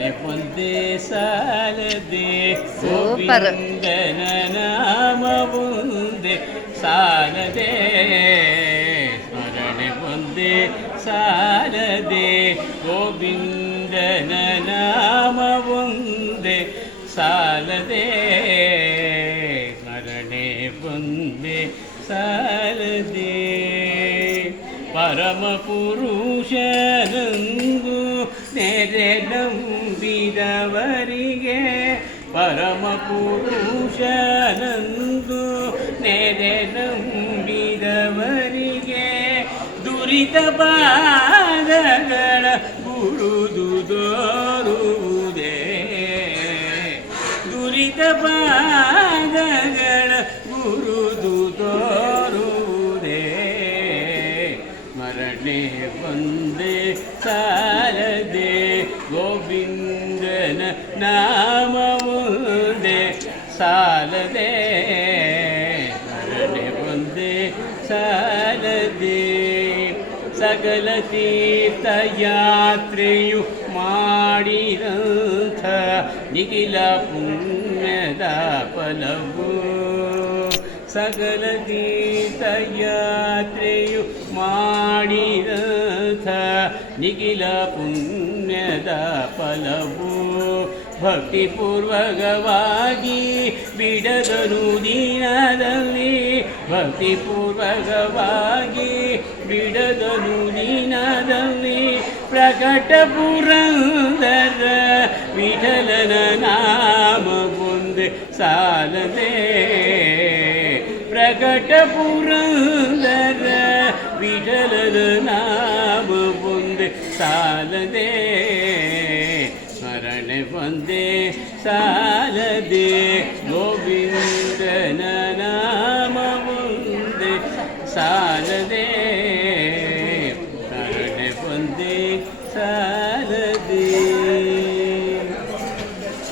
ಸ್ಮರಣೆ ಒಂದೇ ಸಾಲದೆ ಸೂಪರ್. ಗೋವಿಂದನ ನಾಮ ಒಂದೇ ಸಾಲದೆ ಸ್ಮರಣೆ ಒಂದೇ ಸಾಲದೆ ಗೋವಿಂದನ ನಾಮ ಒಂದೇ ಸಾಲದೆ ಸ್ಮರಣೆ ಒಂದೇ ಸಾಲದೆ ಪರಮ ಪುರುಷನಂದು ನೆರೆ ನಂಬಿದವರಿಗೆ ಪರಮ ಪುರುಷನಂದು ನೆರೆ ನಂಬಿದವರಿಗೆ ದುರಿತ ಪಾದಗಳ ಗುರುದು ದೋರುವುದೇ ದುರಿತ ಪಾದಗಳ ಗುರುದು ತೋರುವುದೇ ಸ್ಮರಣೆ ಒಂದೇ ಸಾಲದೆ ಗೋವಿಂದನ ನಾಮ ಒಂದೇ ಸಾಲದೆ ಸ್ಮರಣೆ ಒಂದೇ ಸಾಲದೆ ಸಕಲ ತೀರ್ಥಯಾತ್ರೆಯು ಮಾಡಿದಂಥ ನಿಖಿಲ ಪುಣ್ಯದ ಫಲವು ಸಕಲ ತೀರ್ಥಯಾತ್ರೆಯು ಮಾಡಿದಂಥ ನಿಖಿಲ ಪುಣ್ಯದ ಫಲವು ಭಕ್ತಿಪೂರ್ವಕವಾಗಿ ಬಿಡದನು ದಿನದಲ್ಲಿ ಭಕ್ತಿಪೂರ್ವಕವಾಗಿ ಬಿಡದನು ದಿನದಲ್ಲಿ ಪ್ರಕಟ ಪುರಂದರ ವಿಠಲನ ನಾಮ ಒಂದೇ ಸಾಲದೆ ಪ್ರಕಟ ಪುರಂದರ ವಿಠಲನ ನಾಮ ಒಂದೇ ಸಾಲದೆ ಸ್ಮರಣೆ ಒಂದೇ ಸಾಲದೆ ಗೋವಿಂದನ ನಾಮ ಒಂದೇ ಸಾಲದೆ ಸ್ಮರಣೆ ಒಂದೇ ಸಾಲದೆ